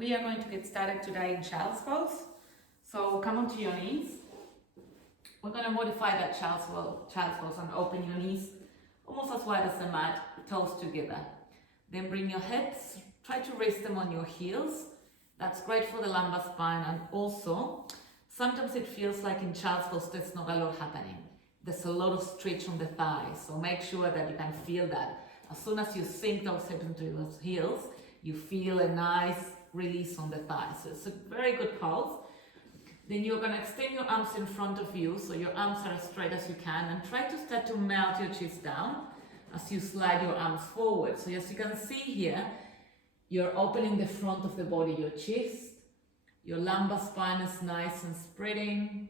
We are going to get started today in child's pose. So come onto your knees. We're going to modify that child's pose and open your knees almost as wide as the mat, toes together. Then bring your hips, try to rest them on your heels. That's great for the lumbar spine, and also sometimes it feels like in child's pose there's not a lot happening. There's a lot of stretch on the thighs, so make sure that you can feel that. As soon as you sink those hips into those heels, you feel a nice release on the thighs. So it's a very good pose. Then you're going to extend your arms in front of you, so your arms are as straight as you can, and try to start to melt your chest down as you slide your arms forward. So as you can see here, you're opening the front of the body, your chest, your lumbar spine is nice and spreading,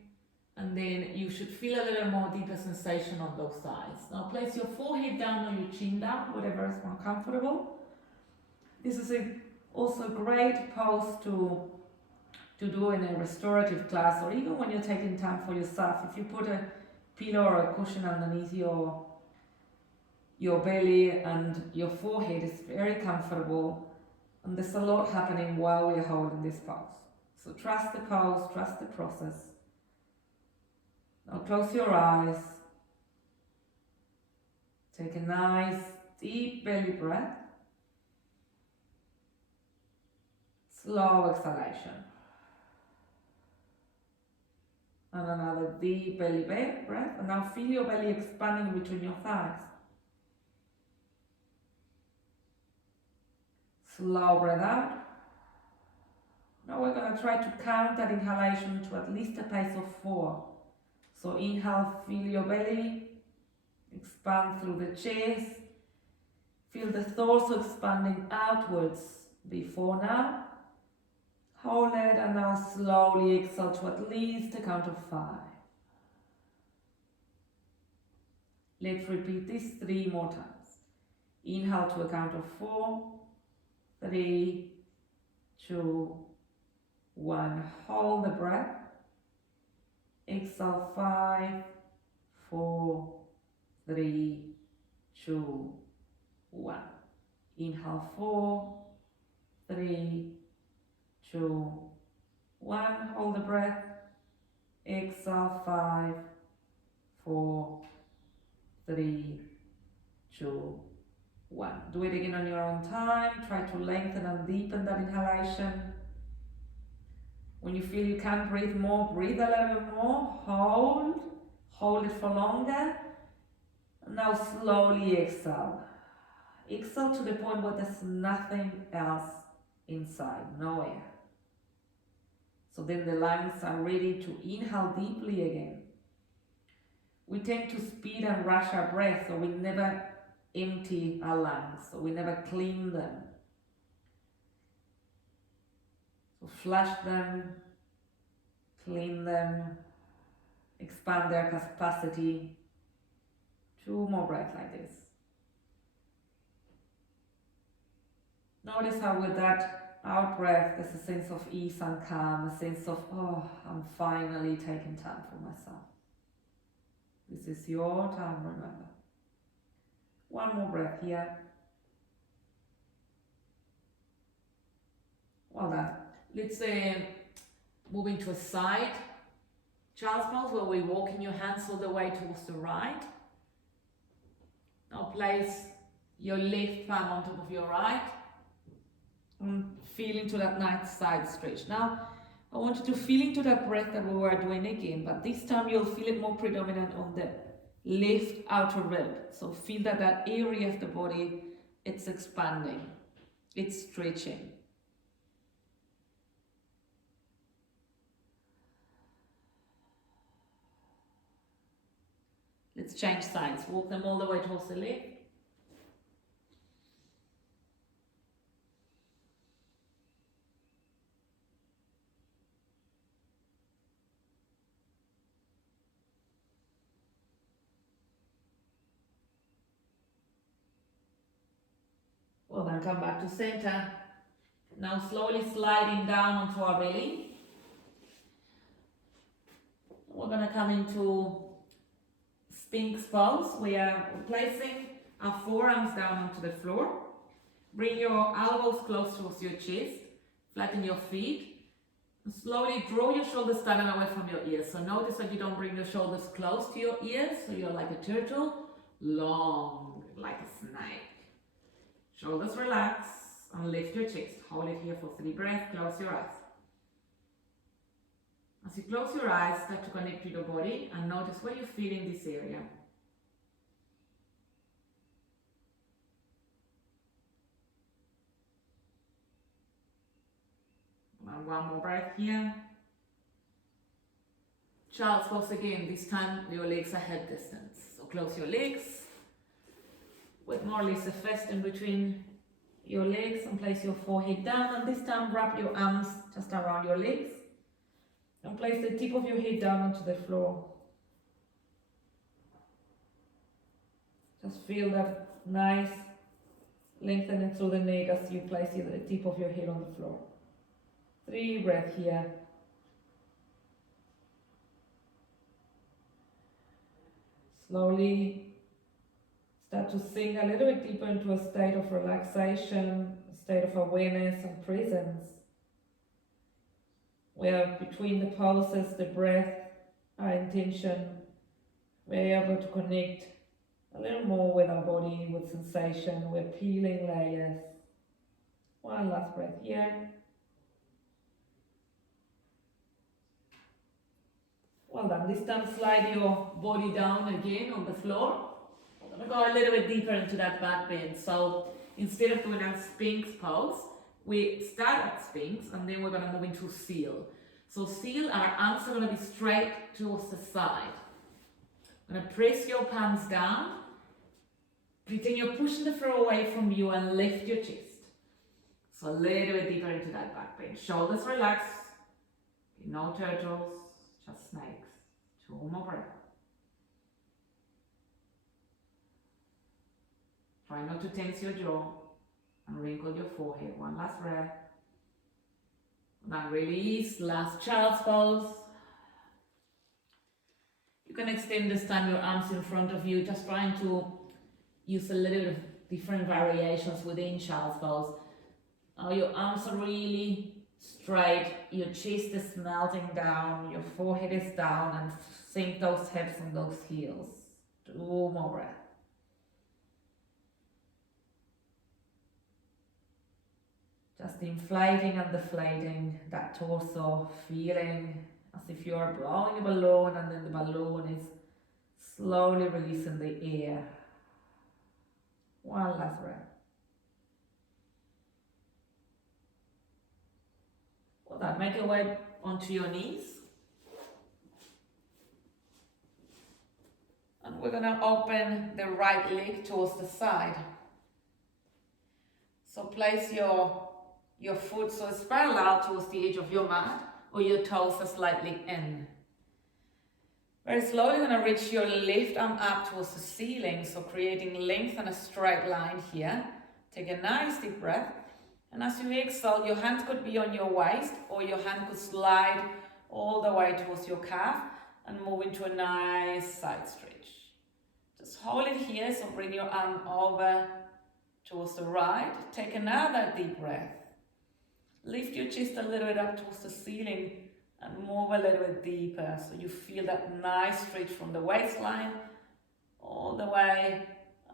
and then you should feel a little more deeper sensation on those thighs. Now place your forehead down or your chin down, whatever is more comfortable. This is also a great pose to do in a restorative class, or even when you're taking time for yourself. If you put a pillow or a cushion underneath your belly and your forehead, is very comfortable, and there's a lot happening while we're holding this pose. So trust the pose, trust the process. Now close your eyes. Take a nice deep belly breath. Slow exhalation. And another deep belly breath. And now feel your belly expanding between your thighs. Slow breath out. Now we're going to try to count that inhalation to at least a pace of 4. So inhale, feel your belly expand through the chest. Feel the torso expanding outwards before now. Hold it, and now slowly exhale to at least a count of 5. Let's repeat this 3 more times. Inhale to a count of 4, 3, 2, 1. Hold the breath. Exhale 5, 4, 3, 2, 1. Inhale 4, 3, 2, 1. Hold the breath. Exhale 5, 4, 3, 2, 1. Do it again on your own time. Try to lengthen and deepen that inhalation. When you feel you can't breathe more, breathe a little bit more. Hold it for longer. And now slowly exhale. Exhale to the point where there's nothing else inside, no air. So then the lungs are ready to inhale deeply again. We tend to speed and rush our breath, so we never empty our lungs, so we never clean them. So flush them, clean them, expand their capacity. 2 more breaths like this. Notice how with that out breath there's a sense of ease and calm, a sense of, oh, I'm finally taking time for myself. This is your time, remember. 1 more breath here. Well done. Let's move into a side child's pose where we walk in your hands all the way towards the right. Now place your left palm on top of your right and feel into that nice side stretch. Now I want you to feel into that breath that we were doing again, but this time you'll feel it more predominant on the left outer rib. So feel that area of the body, it's expanding, it's stretching. Let's change sides. Walk them all the way towards the left. Well, then come back to center. Now slowly sliding down onto our belly. We're going to come into Sphinx pose. We are placing our forearms down onto the floor. Bring your elbows close towards your chest. Flatten your feet. And slowly draw your shoulders down and away from your ears. So notice that you don't bring your shoulders close to your ears. So you're like a turtle, long like a snake. Shoulders relax and lift your chest. Hold it here for 3 breaths. Close your eyes. As you close your eyes, start to connect to your body and notice what you feel in this area. And one more breath here. Child's pose again. This time your legs are head distance. So close your legs with more or less a fist in between your legs and place your forehead down. And this time wrap your arms just around your legs and place the tip of your head down onto the floor. Just feel that nice lengthening through the neck as you place the tip of your head on the floor. 3 breaths here. Slowly start to sink a little bit deeper into a state of relaxation, a state of awareness and presence, where between the pulses, the breath, our intention, we're able to connect a little more with our body, with sensation. We're peeling layers. One last breath here. Well done. This time slide your body down again on the floor. I'm going to go a little bit deeper into that back bend. So instead of doing a Sphinx pose, we start at Sphinx and then we're going to move into Seal. So Seal, our arms are going to be straight towards the side. I'm going to press your palms down. Pretend you're pushing the floor away from you and lift your chest. So a little bit deeper into that back bend. Shoulders relaxed. No turtles. Just snakes. 2 more breaths. Try not to tense your jaw and wrinkle your forehead. 1 last breath. Now release. Last child's pose. You can extend this time your arms in front of you, just trying to use a little bit of different variations within child's pose. Now your arms are really straight, your chest is melting down, your forehead is down, and sink those hips and those heels. 2 more breaths. Just inflating and deflating that torso, feeling as if you are blowing a balloon and then the balloon is slowly releasing the air. 1 last breath. Well done. Make your way onto your knees. And we're going to open the right leg towards the side. So place your foot so it's parallel towards the edge of your mat, or your toes are slightly in. Very slowly you're going to reach your left arm up towards the ceiling, so creating length and a straight line here. Take a nice deep breath. And as you exhale, your hand could be on your waist, or your hand could slide all the way towards your calf and move into a nice side stretch. Just hold it here, so bring your arm over towards the right. Take another deep breath. Lift your chest a little bit up towards the ceiling and move a little bit deeper, so you feel that nice stretch from the waistline all the way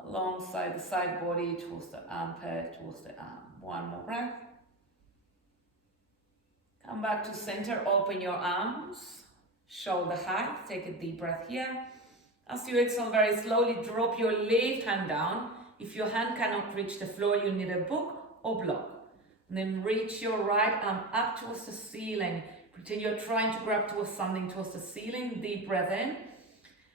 alongside the side body towards the armpit, towards the arm. 1 more breath. Come back to center, open your arms, shoulder height. Take a deep breath here. As you exhale, very slowly drop your left hand down. If your hand cannot reach the floor, you need a book or block. And then reach your right arm up towards the ceiling. Pretend you're trying to grab towards something towards the ceiling. Deep breath in.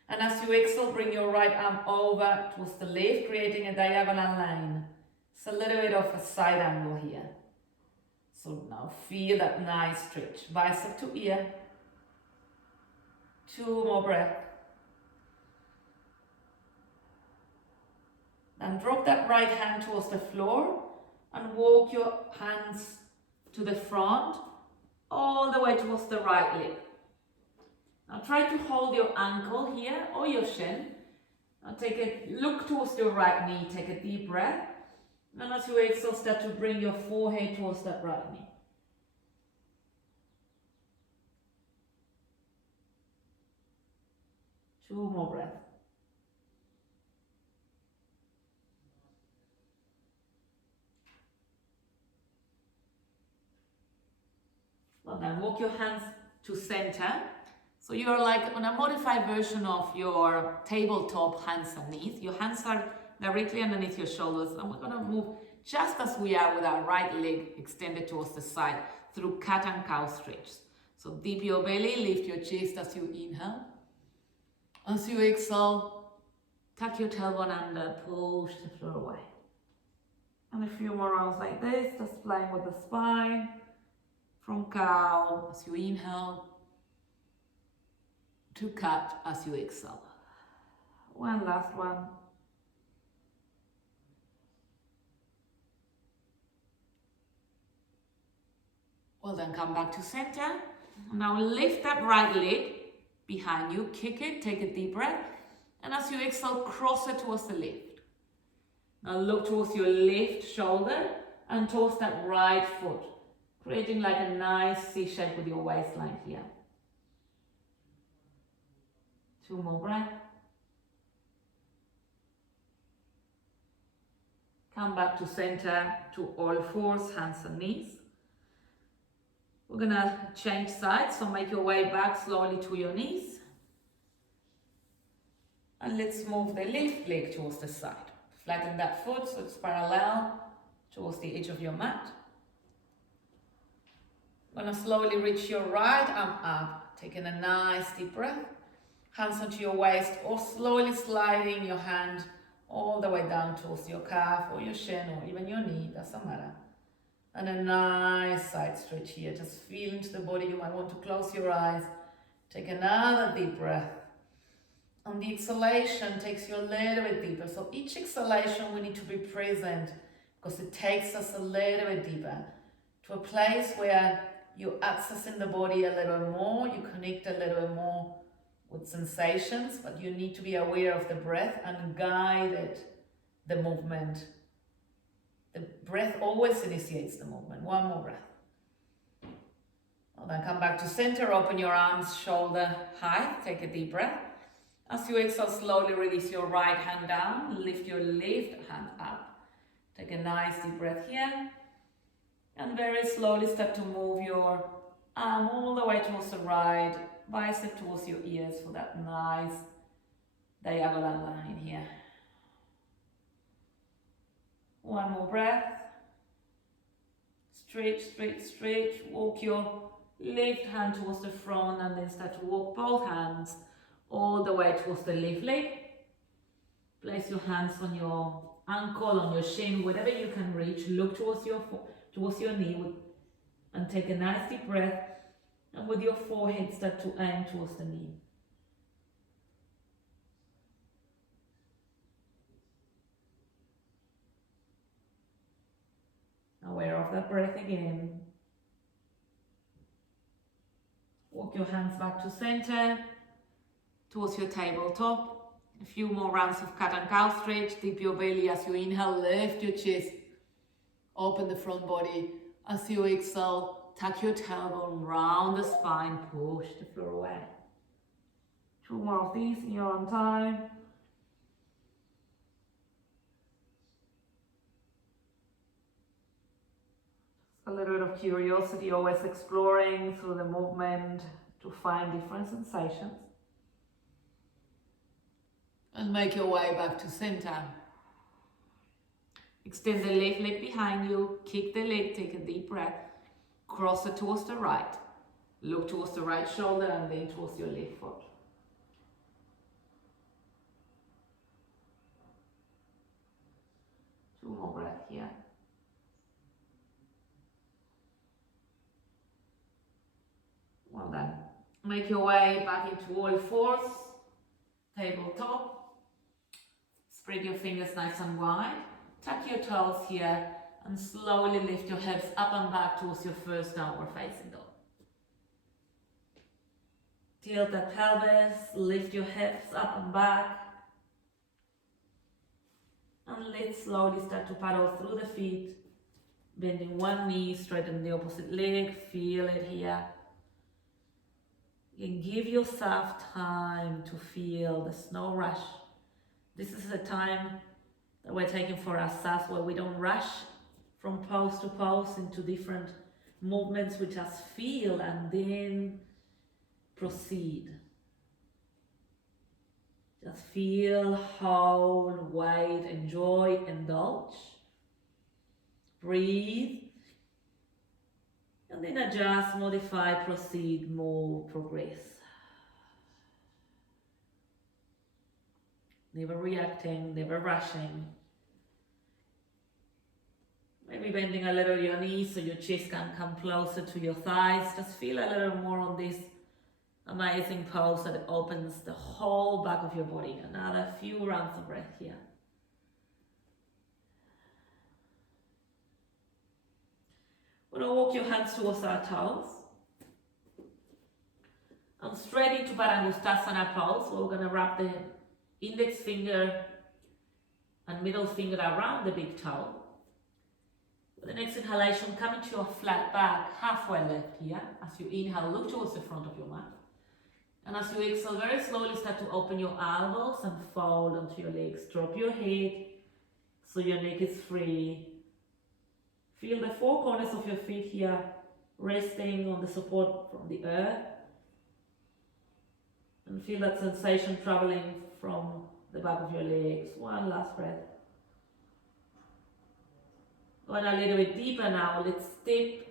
And as you exhale, bring your right arm over towards the left, creating a diagonal line. It's a little bit of a side angle here. So now feel that nice stretch. Bicep to ear. 2 more breaths. And drop that right hand towards the floor and walk your hands to the front, all the way towards the right leg. Now try to hold your ankle here or your shin. Now look towards your right knee, take a deep breath. And as you exhale, start to bring your forehead towards that right knee. 2 more breaths. Well, then walk your hands to center. So you're like on a modified version of your tabletop hands and knees. Your hands are directly underneath your shoulders, and we're gonna move just as we are with our right leg extended towards the side through cat and cow stretch. So dip your belly, lift your chest as you inhale. As you exhale, tuck your tailbone under, push the floor away. And a few more rounds like this, just playing with the spine. From cow as you inhale, to cat as you exhale. One last one. Well, then come back to center. Now lift that right leg behind you, kick it, take a deep breath, and as you exhale, cross it towards the left. Now look towards your left shoulder and towards that right foot, creating like a nice C shape with your waistline here. 2 more breaths. Come back to center, to all fours, hands and knees. We're gonna change sides, so make your way back slowly to your knees. And let's move the left leg towards the side. Flatten that foot so it's parallel towards the edge of your mat. Gonna slowly reach your right arm up, taking a nice deep breath. Hands onto your waist, or slowly sliding your hand all the way down towards your calf or your shin or even your knee, doesn't matter. And a nice side stretch here. Just feel into the body. You might want to close your eyes. Take another deep breath. And the exhalation takes you a little bit deeper. So each exhalation we need to be present, because it takes us a little bit deeper to a place where you're accessing the body a little bit more, you connect a little bit more with sensations, but you need to be aware of the breath and guide it, the movement. The breath always initiates the movement. One more breath. Well, then come back to center, open your arms shoulder height, take a deep breath. As you exhale, slowly release your right hand down, lift your left hand up. Take a nice deep breath here. And very slowly start to move your arm all the way towards the right, bicep towards your ears for that nice diagonal line here. One more breath. Stretch, stretch, stretch. Walk your left hand towards the front and then start to walk both hands all the way towards the left leg. Place your hands on your ankle, on your shin, whatever you can reach. Look towards your knee and take a nice deep breath. And with your forehead, start to aim towards the knee. Aware of that breath again. Walk your hands back to center, towards your tabletop. A few more rounds of cat and cow stretch. Dip your belly as you inhale, lift your chest. Open the front body. As you exhale, tuck your tailbone round the spine, push the floor away. 2 more of these in your own time. A little bit of curiosity, always exploring through the movement to find different sensations. And make your way back to center. Extend the left leg behind you, kick the leg, take a deep breath. Cross it towards the right. Look towards the right shoulder and then towards your left foot. Two more breaths here. Well done. Make your way back into all fours. Tabletop. Spread your fingers nice and wide. Tuck your toes here. And slowly lift your hips up and back towards your first downward facing dog. Tilt the pelvis, lift your hips up and back. And let's slowly start to paddle through the feet. Bending one knee, straighten the opposite leg, feel it here. You can give yourself time to feel. There's no rush. This is a time that we're taking for ourselves where we don't rush from pose to pose into different movements. We just feel and then proceed. Just feel, hold, wait, enjoy, indulge. Breathe. And then adjust, modify, proceed, move, progress. Never reacting, never rushing. Maybe bending a little your knees so your chest can come closer to your thighs. Just feel a little more on this amazing pose that opens the whole back of your body. Another few rounds of breath here. We're going to walk your hands towards our toes. And straight into Padangusthasana pose, where we're going to wrap the index finger and middle finger around the big toe. With the next inhalation, come into your flat back, halfway left here. As you inhale, look towards the front of your mat. And as you exhale, very slowly start to open your elbows and fold onto your legs. Drop your head so your neck is free. Feel the four corners of your feet here resting on the support from the earth. And feel that sensation traveling from the back of your legs. One last breath. Going a little bit deeper now, let's step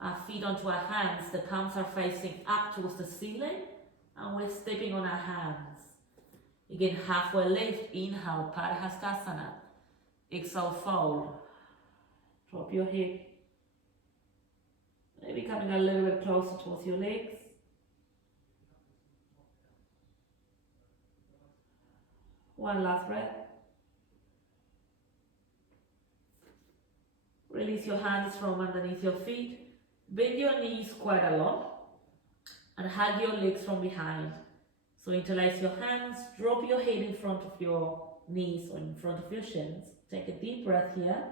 our feet onto our hands. The palms are facing up towards the ceiling and we're stepping on our hands. Again, halfway lift, inhale, Padangusthasana. Exhale, fold. Drop your head. Maybe coming a little bit closer towards your legs. One last breath. Release your hands from underneath your feet. Bend your knees quite a lot and hug your legs from behind. So interlace your hands, drop your head in front of your knees or in front of your shins. Take a deep breath here.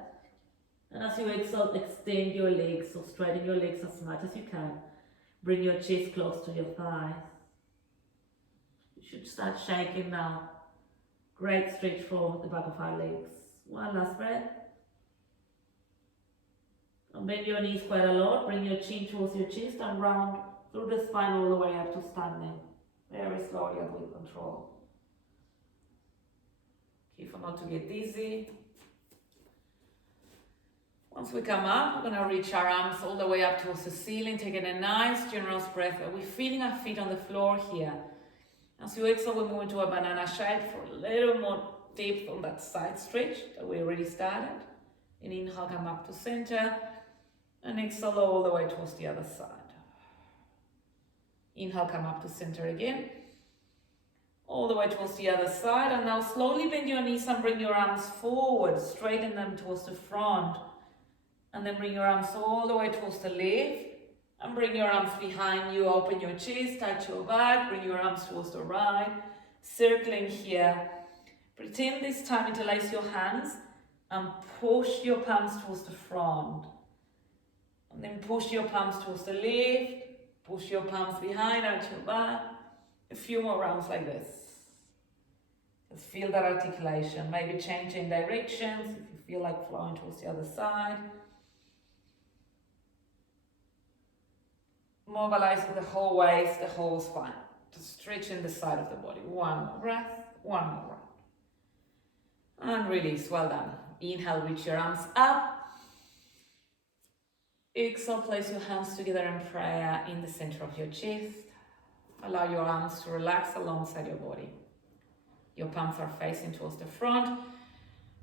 And as you exhale, extend your legs, so straighten your legs as much as you can. Bring your chest close to your thighs. You should start shaking now. Great stretch for the back of our legs. One last breath. And bend your knees quite a lot. Bring your chin towards your chest and round through the spine all the way up to standing. Very slowly and with control. Careful not to get dizzy. Once we come up, we're going to reach our arms all the way up towards the ceiling, taking a nice generous breath. We're feeling our feet on the floor here. As you exhale, we move into a banana shape for a little more depth on that side stretch that we already started. And inhale, come up to center. And exhale all the way towards the other side. Inhale, come up to center again. All the way towards the other side. And now slowly bend your knees and bring your arms forward. Straighten them towards the front. And then bring your arms all the way towards the left. And bring your arms behind you. Open your chest, touch your back. Bring your arms towards the right. Circling here. Pretend this time interlace your hands. And push your palms towards the front. And then push your palms towards the left. Push your palms behind, arch your back. A few more rounds like this. Just feel that articulation. Maybe changing directions if you feel like flowing towards the other side. Mobilizing the whole waist, the whole spine. Just stretching the side of the body. One more breath, one more round. And release, well done. Inhale, reach your arms up. Exhale, place your hands together in prayer in the center of your chest. Allow your arms to relax alongside your body. Your palms are facing towards the front.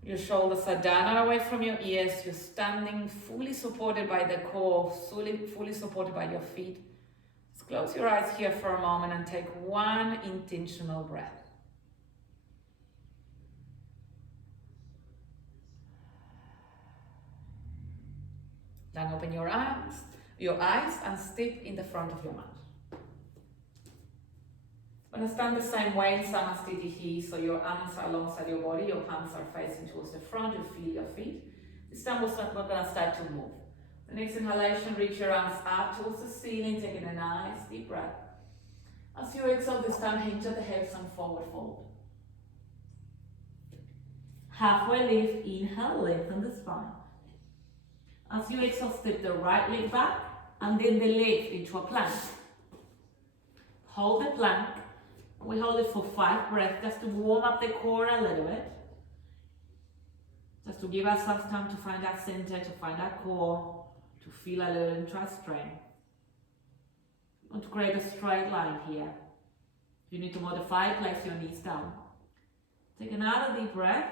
Your shoulders are down and away from your ears. You're standing fully supported by the core, fully supported by your feet. Just close your eyes here for a moment and take one intentional breath. Then open your eyes and step in the front of your mat. We're going to stand the same way in Samastiti here, so your arms are alongside your body, your palms are facing towards the front, you feel your feet. This time we're going to start to move. The next inhalation, reach your arms up towards the ceiling, taking a nice deep breath. As you exhale this time, hinge at the hips and forward fold. Halfway lift, inhale, lengthen the spine. As you exhale, step the right leg back and then the leg into a plank. Hold the plank. We hold it for 5 breaths just to warm up the core a little bit. Just to give ourselves time to find that center, to find that core, to feel a little intra strength. You want to create a straight line here. If you need to modify, place your knees down. Take another deep breath.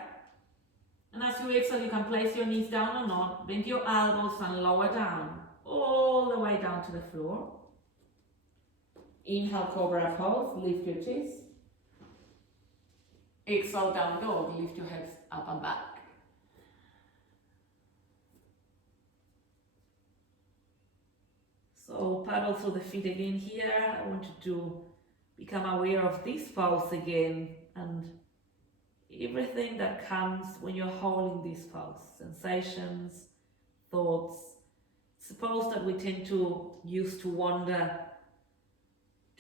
And as you exhale, you can place your knees down or not. Bend your elbows and lower down, all the way down to the floor. Inhale, cobra pose, lift your chest. Exhale, down dog, lift your hips up and back. So paddle through the feet again here. I want you to become aware of this pose again and everything that comes when you're holding this pose. Sensations, thoughts. Suppose that we tend to use to wander,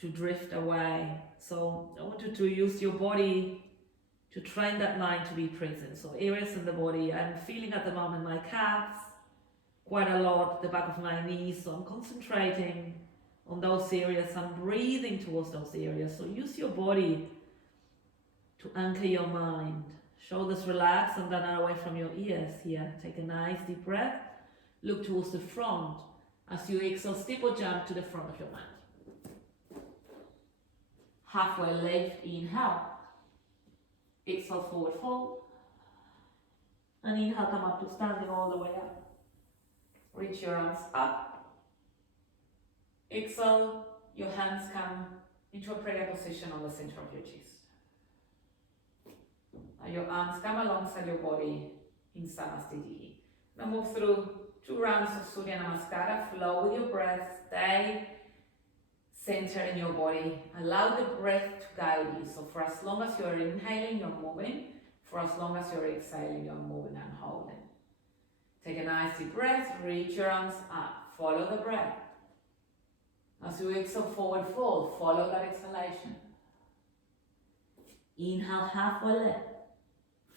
to drift away. So I want you to use your body to train that mind to be present. So areas in the body, I'm feeling at the moment my calves quite a lot, the back of my knees, so I'm concentrating on those areas, I'm breathing towards those areas. So use your body to anchor your mind. Shoulders relax and then away from your ears here. Take a nice deep breath, look towards the front. As you exhale, step or jump to the front of your mat. Halfway lift, inhale. Exhale, forward fold. And inhale, come up to standing all the way up. Reach your arms up. Exhale, your hands come into a prayer position on the center of your chest. Now your arms come alongside your body in Samastitihi. Now move through 2 rounds of Surya Namaskara. Flow with your breath. Stay centered in your body. Allow the breath to guide you. So for as long as you're inhaling, you're moving. For as long as you're exhaling, you're moving and holding. Take a nice deep breath, reach your arms up, follow the breath. As you exhale, forward fold, follow that exhalation. Inhale, halfway lift,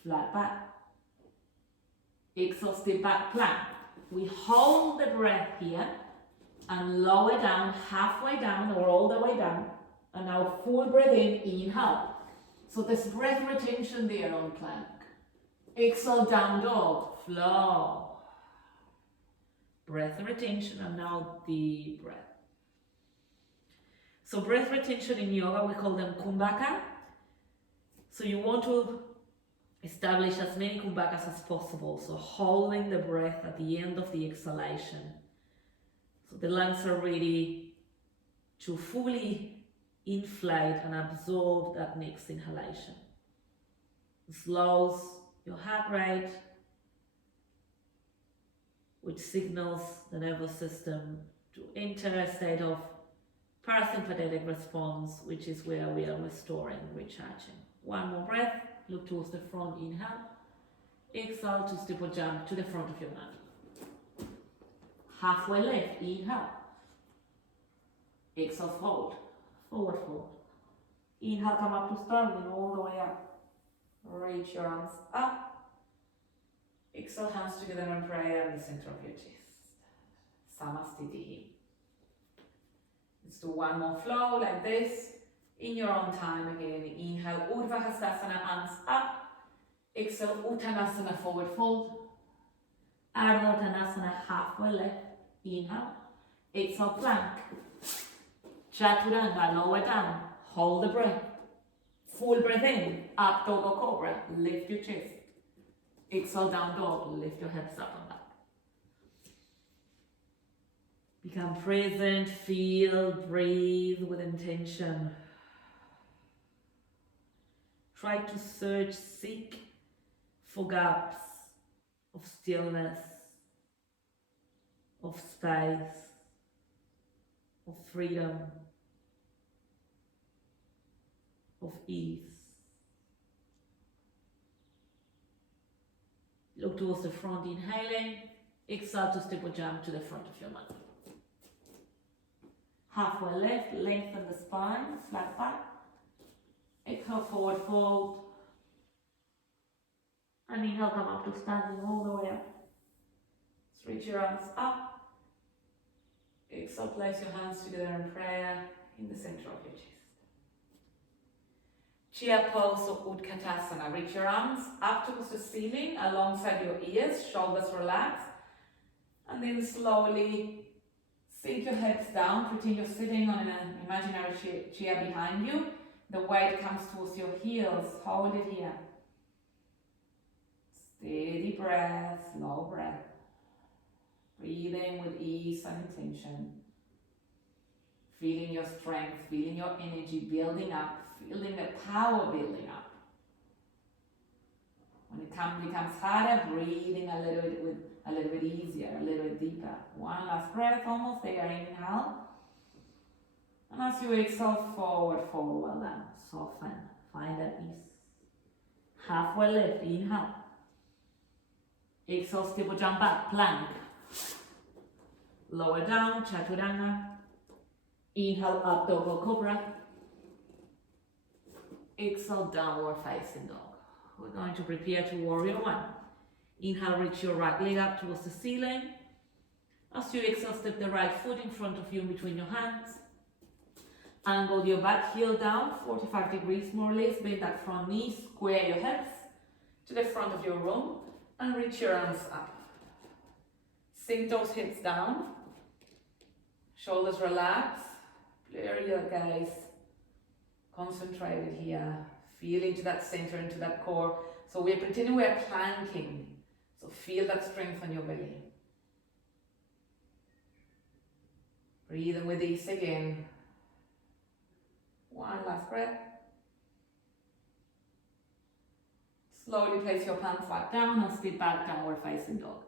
flat back. Exhale, step back, plank. We hold the breath here and lower down, halfway down or all the way down. And now full breath in, inhale. So there's breath retention there on plank. Exhale, down dog, flow. Breath retention and now deep breath. So breath retention in yoga, we call them kumbhaka. So you want to establish as many kumbhakas as possible. So holding the breath at the end of the exhalation. So the lungs are ready to fully inflate and absorb that next inhalation. It slows your heart rate, which signals the nervous system to enter a state of parasympathetic response, which is where we are restoring, recharging. One more breath, look towards the front, inhale. Exhale to step or jump to the front of your mat. Halfway lift, inhale. Exhale, fold, forward fold. Inhale, come up to standing all the way up. Reach your arms up. Exhale, hands together in prayer in the center of your chest. Samastitihi. Let's do one more flow like this. In your own time again. Inhale, Urdhva Hastasana, arms up. Exhale, Uttanasana, forward fold. Ardha Uttanasana, halfway lift. Inhale. Exhale, plank. Chaturanga, lower down. Hold the breath. Full breath in. Up, dog or cobra. Lift your chest. Exhale, down dog, lift your hips up and back. Become present, feel, breathe with intention. Try to search, seek for gaps of stillness, of space, of freedom, of ease. Look towards the front, inhaling. Exhale to steeple jump to the front of your mat. Halfway left, lengthen the spine, flat back. Exhale, forward fold. And inhale, come up to standing all the way up. Reach your arms up. Exhale, place your hands together in prayer in the center of your chest. Chia pose or Utkatasana. Reach your arms up towards the ceiling alongside your ears, shoulders relaxed. And then slowly sink your hips down. Pretend you're sitting on an imaginary chair behind you. The weight comes towards your heels. Hold it here. Steady breath, slow breath. Breathing with ease and intention. Feeling your strength, feeling your energy building up, feeling the power building up. When it becomes harder, breathing a little bit easier, a little bit deeper. One last breath, almost there. Inhale. And as you exhale, forward fold. Well done. Soften. Find that ease. Halfway lift. Inhale. Exhale, steeple jump back. Plank. Lower down. Chaturanga. Inhale, up, double cobra. Exhale, downward facing dog. We're going to prepare to warrior one. Inhale, reach your right leg up towards the ceiling. As you exhale, step the right foot in front of you in between your hands. Angle your back heel down, 45 degrees more or less. Bend that front knee, square your hips to the front of your room and reach your arms up. Sink those hips down. Shoulders relax. Blur your gaze. Concentrated here. Feel into that center, into that core. So we're pretending we're planking. So feel that strength on your belly. Breathe in with ease again. One last breath. Slowly place your palms back down and step back, downward facing dog.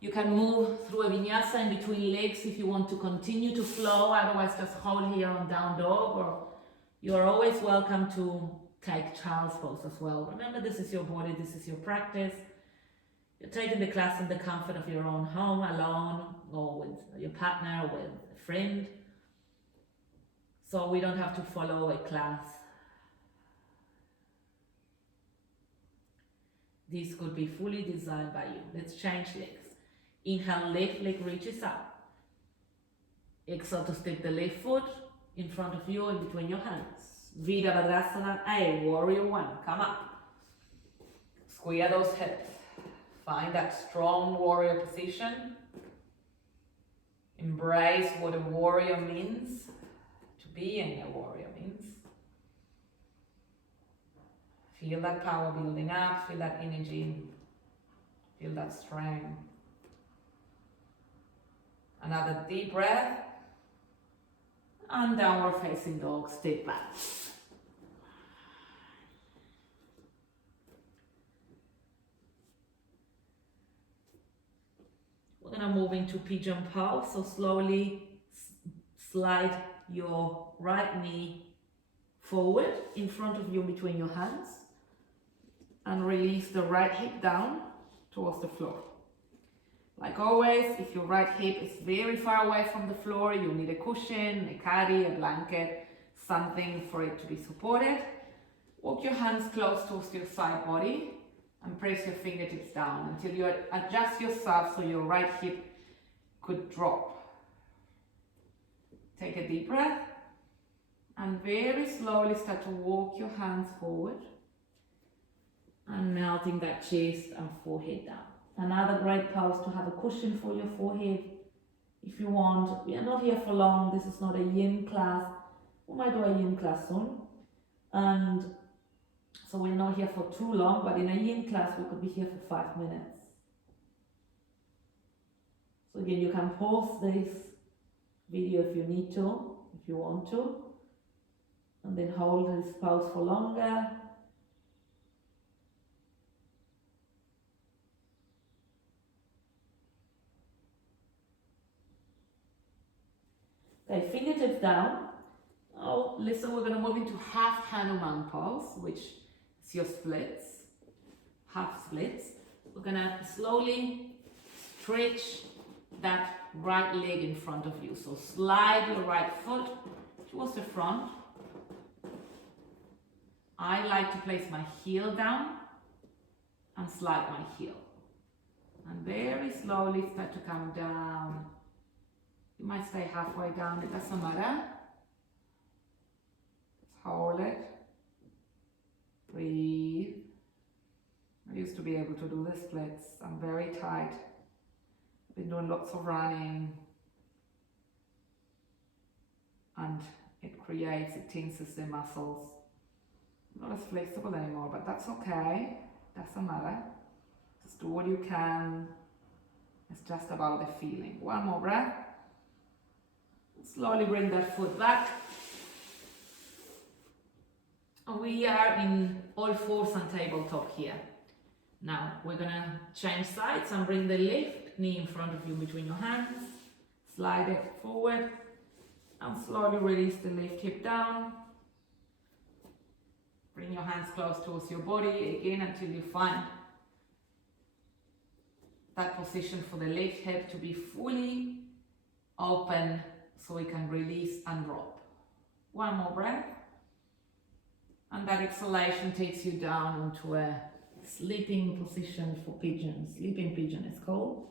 You can move through a vinyasa in between legs if you want to continue to flow. Otherwise, just hold here on down dog, or you're always welcome to take child's pose as well. Remember, this is your body, this is your practice. You're taking the class in the comfort of your own home, alone, or with your partner, or with a friend. So we don't have to follow a class. This could be fully designed by you. Let's change legs. Inhale, left leg reaches up. Exhale to step the left foot in front of you and between your hands. Virabhadrasana A, warrior one. Come up. Square those hips. Find that strong warrior position. Embrace what a warrior means. To being a warrior means. Feel that power building up. Feel that energy. Feel that strength. Another deep breath. And downward facing dog, step back. We're going to move into Pigeon Power. So slowly slide your right knee forward in front of you between your hands. And release the right hip down towards the floor. Like always, if your right hip is very far away from the floor, you need a cushion, a caddy, a blanket, something for it to be supported. Walk your hands close towards your side body and press your fingertips down until you adjust yourself so your right hip could drop. Take a deep breath and very slowly start to walk your hands forward and melting that chest and forehead down. Another great pose to have a cushion for your forehead if you want. We are not here for long. This is not a yin class. We might do a yin class soon. And so we're not here for too long, but in a yin class we could be here for 5 minutes. So again, you can pause this video if you need to, if you want to, and then hold this pose for longer. Okay, fingertips down. Oh, listen, we're going to move into half Hanuman pose, which is your splits, half splits. We're going to slowly stretch that right leg in front of you. So slide your right foot towards the front. I like to place my heel down and slide my heel. And very slowly start to come down. You might stay halfway down, it doesn't matter. Just hold it. Breathe. I used to be able to do the splits. I'm very tight. I've been doing lots of running. And it tenses the muscles. Not as flexible anymore, but that's okay. Doesn't matter. Just do what you can. It's just about the feeling. One more breath. Slowly bring that foot back. We are in all fours and tabletop here. Now we're gonna change sides and bring the left knee in front of you between your hands. Slide it forward and slowly release the left hip down. Bring your hands close towards your body again until you find that position for the left hip to be fully open so we can release and drop. One more breath. And that exhalation takes you down onto a sleeping position for pigeon. Sleeping pigeon is called.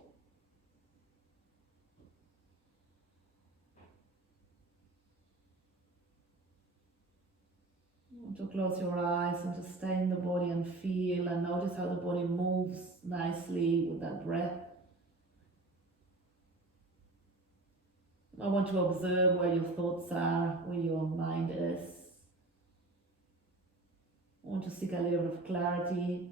To close your eyes and to stay in the body and feel and notice how the body moves nicely with that breath. I want to observe where your thoughts are, where your mind is. I want to seek a level of clarity.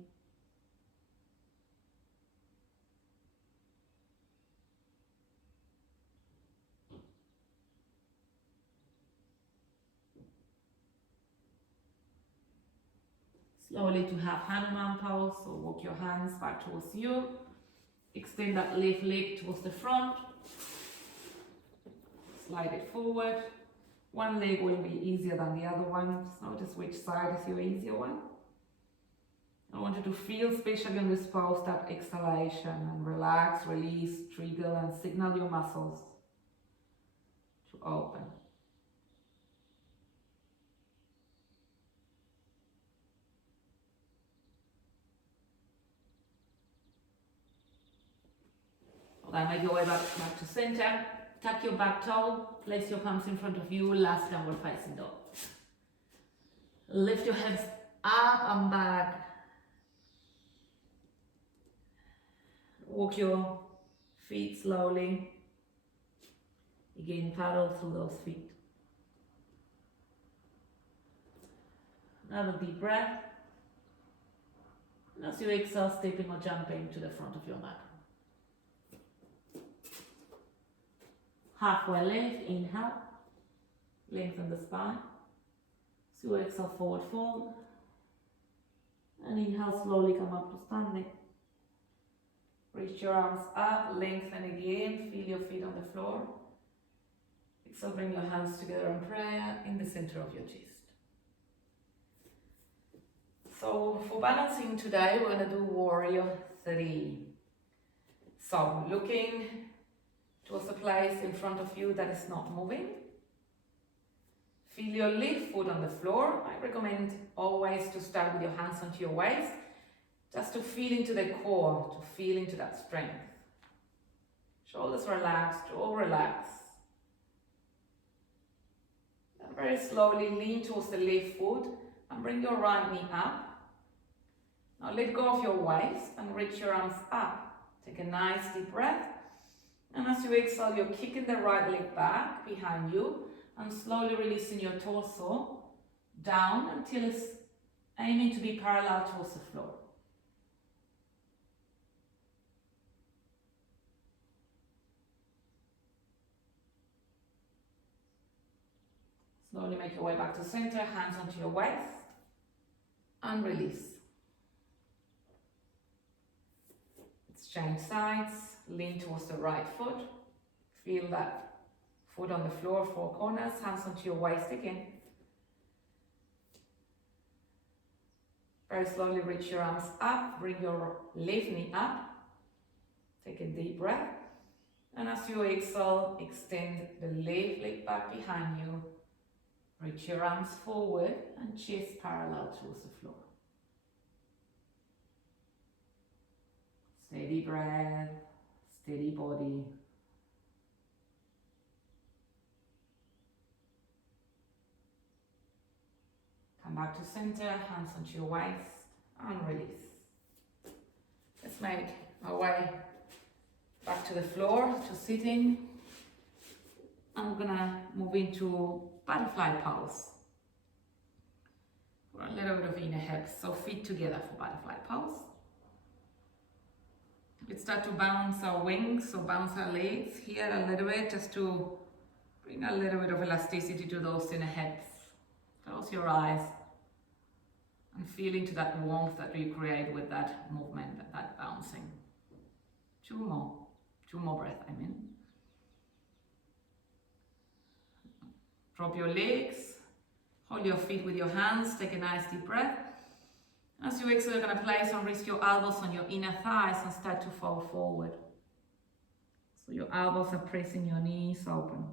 Slowly to have Hanuman pose, so walk your hands back towards you. Extend that left leg towards the front. Slide it forward. One leg will be easier than the other one. Just notice which side is your easier one. I want you to feel, especially in this pose, that exhalation and relax, release, trigger and signal your muscles to open. Then make your way back to center. Tuck your back toe, place your palms in front of you, last downward facing dog. Lift your hips up and back. Walk your feet slowly. Again, paddle through those feet. Another deep breath. And as you exhale, stepping or jumping to the front of your mat. Halfway lift, inhale, lengthen the spine. So exhale, forward fold. And inhale, slowly come up to standing. Reach your arms up, lengthen again, feel your feet on the floor. Exhale, bring your hands together in prayer in the center of your chest. So for balancing today, we're going to do Warrior 3. So looking towards a place in front of you that is not moving. Feel your left foot on the floor. I recommend always to start with your hands onto your waist, just to feel into the core, to feel into that strength. Shoulders relaxed, jaw relaxed. And very slowly lean towards the left foot and bring your right knee up. Now let go of your waist and reach your arms up. Take a nice deep breath. And as you exhale, you're kicking the right leg back behind you and slowly releasing your torso down until it's aiming to be parallel towards the floor. Slowly make your way back to center, hands onto your waist and release. Let's change sides. Lean towards the right foot. Feel that foot on the floor, four corners, hands onto your waist again. Very slowly reach your arms up, bring your left knee up. Take a deep breath. And as you exhale, extend the left leg back behind you. Reach your arms forward and chest parallel towards the floor. Steady breath, steady body. Come back to center, hands onto your waist, and release. Let's make our way back to the floor, to sitting. I'm gonna move into butterfly pose. For a little bit of inner hips, so feet together for butterfly pose. Let's start to bounce our wings, so bounce our legs here a little bit, just to bring a little bit of elasticity to those inner hips. Close your eyes and feel into that warmth that you create with that movement, that bouncing. Two more breaths, I mean. Drop your legs, hold your feet with your hands, take a nice deep breath. As you exhale, you're going to place and rest your elbows on your inner thighs and start to fall forward. So your elbows are pressing your knees open.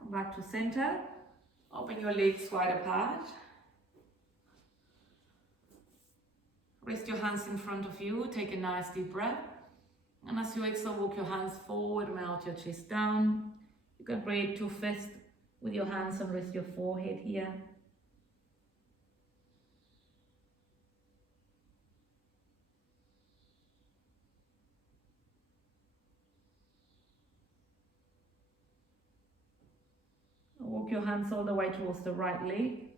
Come back to center. Open your legs wide apart. Rest your hands in front of you, take a nice deep breath. And as you exhale, walk your hands forward, melt your chest down. You can create two fists with your hands and rest your forehead here. Walk your hands all the way towards the right leg.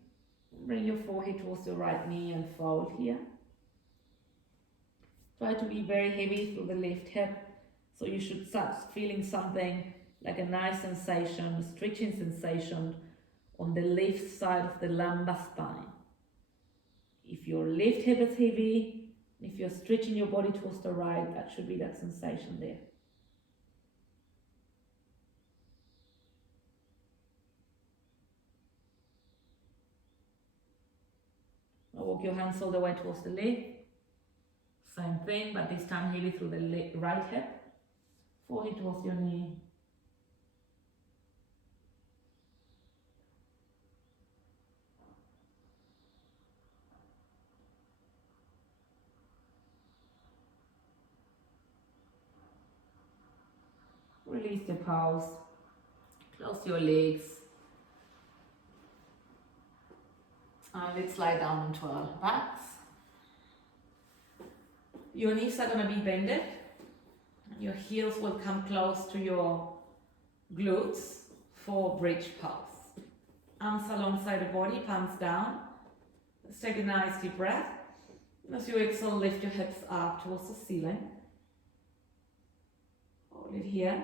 Bring your forehead towards the right knee and fold here. Try to be very heavy through the left hip. So you should start feeling something like a nice sensation, stretching sensation on the left side of the lumbar spine. If your left hip is heavy, if you're stretching your body towards the right, that should be that sensation there. Now walk your hands all the way towards the leg. Same thing, but this time heavy through the right hip. Forehead towards your knee. Release the pulse. Close your legs. And let's lie down onto our backs. Your knees are going to be bended. Your heels will come close to your glutes for bridge pose. Arms alongside the body, palms down. Let's take a nice deep breath. As you exhale, lift your hips up towards the ceiling. Hold it here.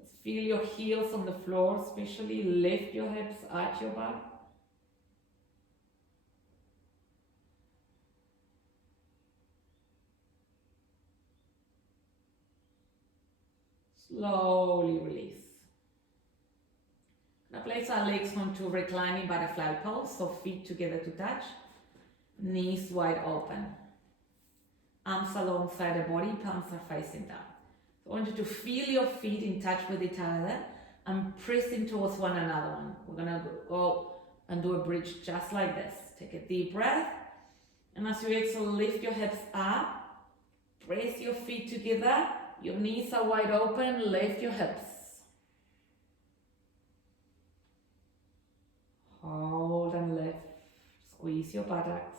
Just feel your heels on the floor, especially lift your hips at your back. Slowly release. Now place our legs onto reclining butterfly pose, so feet together to touch, knees wide open. Arms alongside the body, palms are facing down. So I want you to feel your feet in touch with each other and pressing towards one another. We're gonna go and do a bridge just like this. Take a deep breath, and as you exhale, lift your hips up, press your feet together. Your knees are wide open, lift your hips. Hold and lift. Squeeze your buttocks.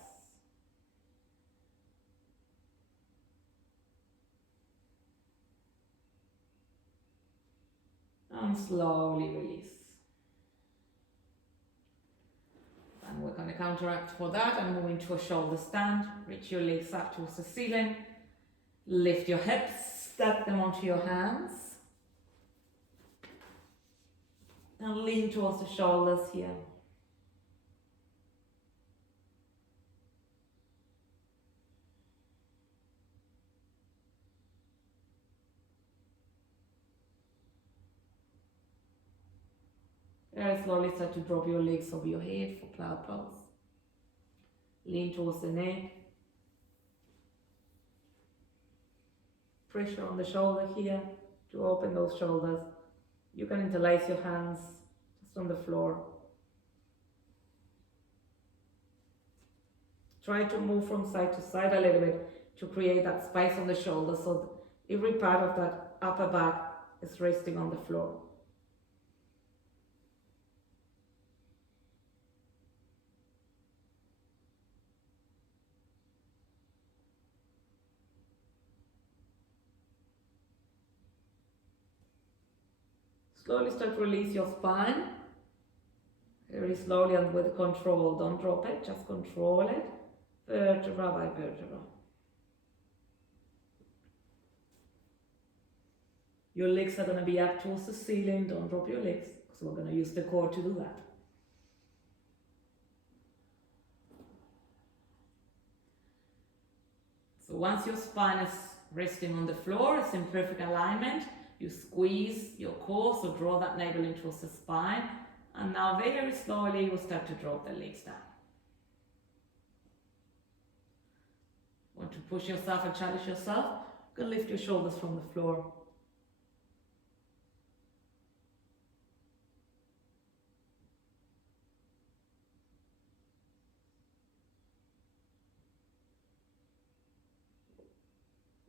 And slowly release. And we're going to counteract for that and move into a shoulder stand. Reach your legs up towards the ceiling. Lift your hips. Stack them onto your hands and lean towards the shoulders here. . Very slowly start to drop your legs over your head for cloud pose. Lean towards the neck. Pressure on the shoulder here to open those shoulders. You can interlace your hands just on the floor. Try to move from side to side a little bit to create that space on the shoulder so every part of that upper back is resting on the floor. Slowly start to release your spine. Very slowly and with control. Don't drop it, just control it. Vertebra by vertebra. Your legs are going to be up towards the ceiling. Don't drop your legs because we're going to use the core to do that. So once your spine is resting on the floor, it's in perfect alignment. You squeeze your core, so draw that navel in towards the spine. And now very slowly we'll start to drop the legs down. Want to push yourself and challenge yourself? You can lift your shoulders from the floor.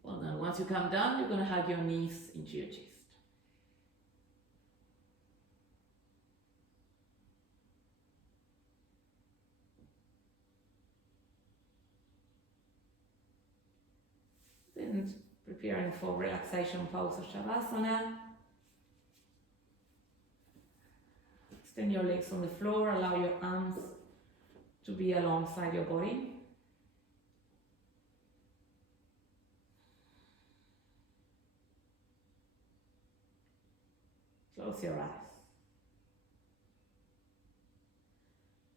Well, then once you come down, you're going to hug your knees into your chest. Then preparing for relaxation pose of Shavasana. Extend your legs on the floor, allow your arms to be alongside your body. Close your eyes.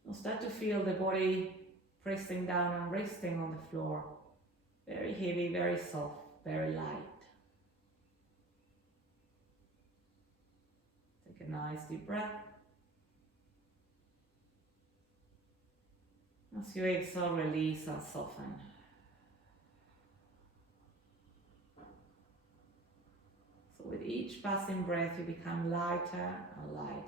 Now start to feel the body pressing down and resting on the floor. Very heavy, very soft, very light. Take a nice deep breath. As you exhale, release and soften. So with each passing breath, you become lighter and lighter.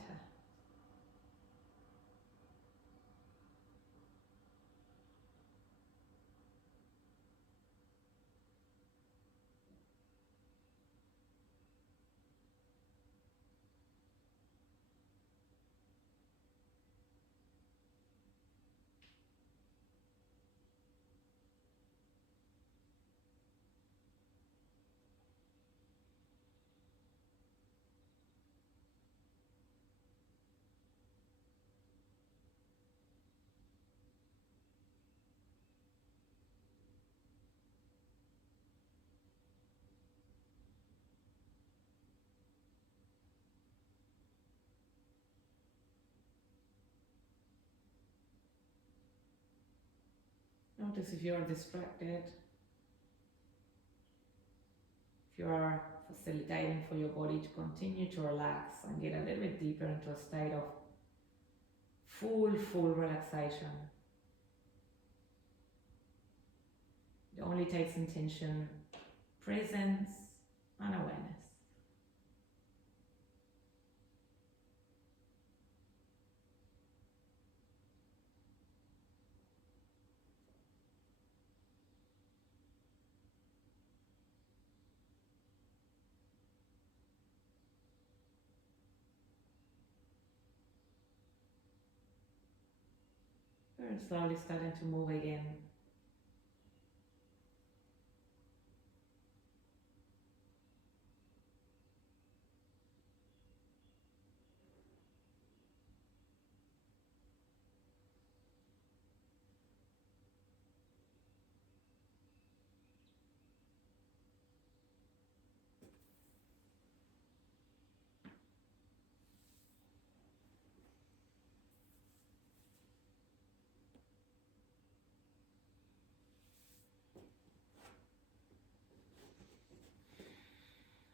Notice if you are distracted, if you are facilitating for your body to continue to relax and get a little bit deeper into a state of full relaxation. It only takes intention, presence, and awareness. Very slowly starting to move again.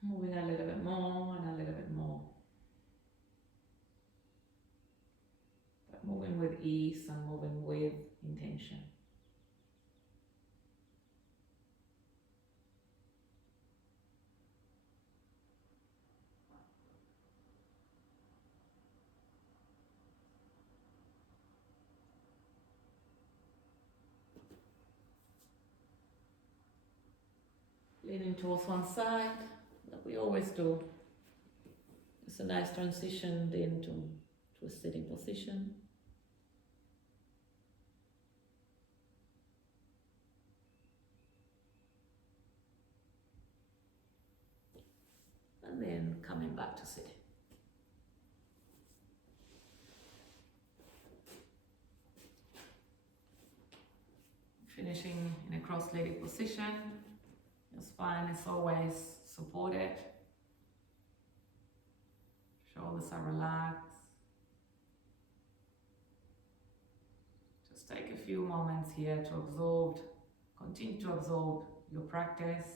Moving a little bit more and a little bit more. ease and moving with intention. Leaning towards one side, like we always do. It's a nice transition then to a sitting position. And then coming back to sitting. Finishing in a cross-legged position. Your spine is always supported. Shoulders are relaxed. Just take a few moments here to absorb, continue to absorb your practice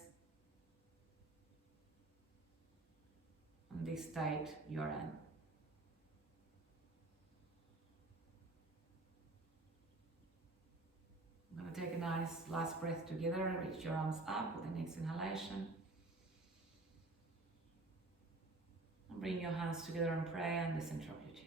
and this state you're in. I'm going to take a nice last breath together. Reach your arms up with the next inhalation. And bring your hands together and pray in the center of your chest.